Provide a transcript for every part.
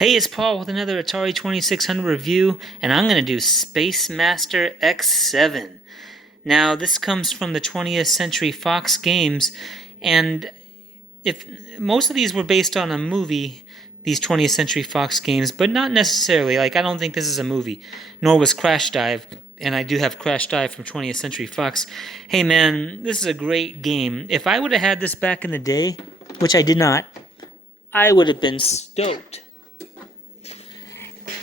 Hey, it's Paul with another Atari 2600 review, and I'm going to do SPACEMASTER X-7. Now, this comes from the 20th Century Fox games, and if most of these were based on a movie, these 20th Century Fox games, but not necessarily. Like, I don't think this is a movie, nor was Crash Dive, and I do have Crash Dive from 20th Century Fox. Hey man, this is a great game. If I would have had this back in the day, which I did not, I would have been stoked.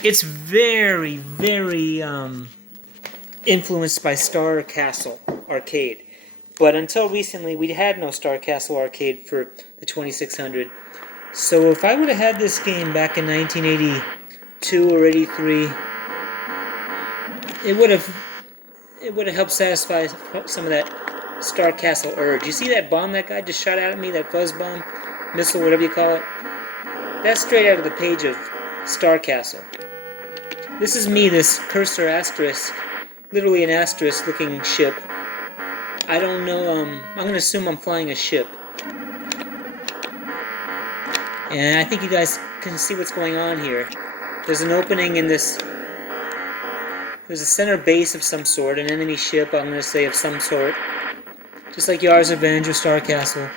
It's very influenced by Star Castle Arcade. But until recently, we had no Star Castle Arcade for the 2600. So if I would have had this game back in 1982 or 83, it would have helped satisfy some of that Star Castle urge. You see that bomb that guy just shot at me, that fuzz bomb, missile, whatever you call it? That's straight out of the page of Star Castle. This is me, this cursor asterisk, literally an asterisk looking ship. I don't know, I'm going to assume I'm flying a ship. And I think you guys can see what's going on here. There's an opening in this, there's a center base of some sort, an enemy ship, I'm going to say, of some sort. Just like Yar's Revenge or Star Castle.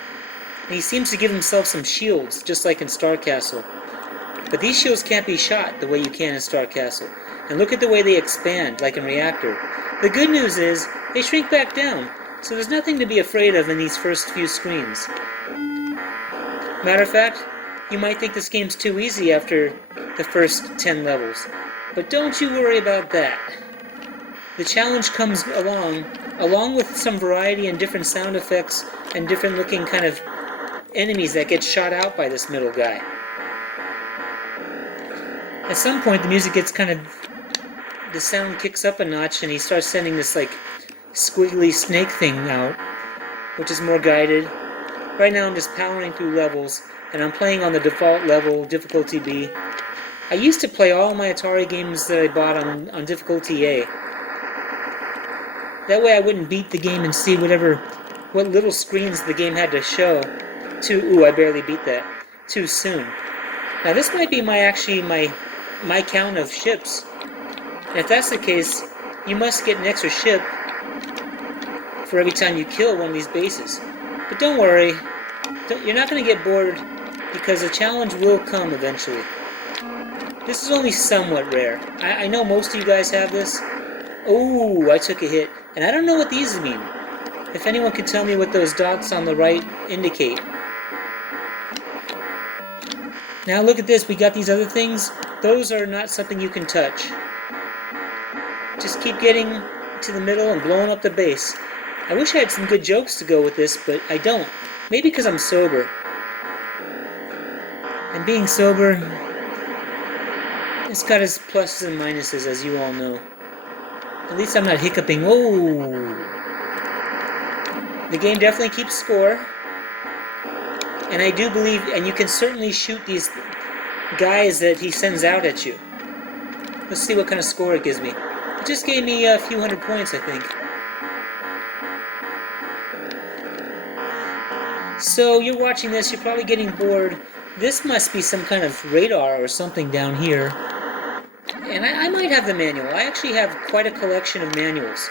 And he seems to give himself some shields, just like in Star Castle. But these shields can't be shot the way you can in Star Castle. And look at the way they expand, like in Reactor. The good news is, they shrink back down, so there's nothing to be afraid of in these first few screens. Matter of fact, you might think this game's too easy after the first 10 levels. But don't you worry about that. The challenge comes along with some variety and different sound effects and different looking kind of enemies that get shot out by this middle guy. At some point, the music gets the sound kicks up a notch, and he starts sending this, like, squiggly snake thing out, which is more guided. Right now, I'm just powering through levels, and I'm playing on the default level, difficulty B. I used to play all my Atari games that I bought on difficulty A. That way I wouldn't beat the game and see what little screens the game had to show ooh, I barely beat that, too soon. Now this might be my count of ships. And if that's the case, you must get an extra ship for every time you kill one of these bases. But don't worry, you're not going to get bored because the challenge will come eventually. This is only somewhat rare. I know most of you guys have this. Oh, I took a hit. And I don't know what these mean. If anyone could tell me what those dots on the right indicate. Now look at this, we got these other things. Those are not something you can touch. Just keep getting to the middle and blowing up the base. I wish I had some good jokes to go with this, but I don't. Maybe because I'm sober. And being sober, it's got its pluses and minuses, as you all know. At least I'm not hiccuping. Oh! The game definitely keeps score. And I do believe, and you can certainly shoot these guys that he sends out at you. Let's see what kind of score it gives me. It just gave me a few hundred points, I think. So you're watching this, you're probably getting bored. This must be some kind of radar or something down here. And I might have the manual. I actually have quite a collection of manuals.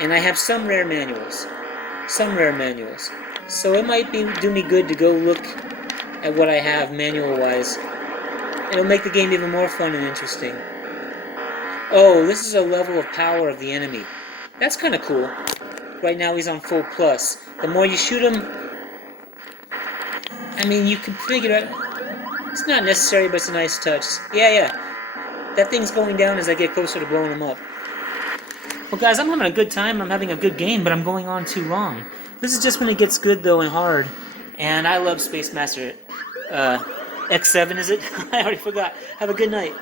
And I have some rare manuals. So it might do me good to go look at what I have manual-wise. It'll make the game even more fun and interesting. Oh, this is a level of power of the enemy. That's kind of cool. Right now he's on full plus. The more you shoot him, I mean, you can figure it out. It's not necessary, but it's a nice touch. Yeah. That thing's going down as I get closer to blowing him up. Well, guys, I'm having a good time. I'm having a good game, but I'm going on too long. This is just when it gets good, though, and hard. And I love SPACEMASTER. X-7, is it? I already forgot. Have a good night.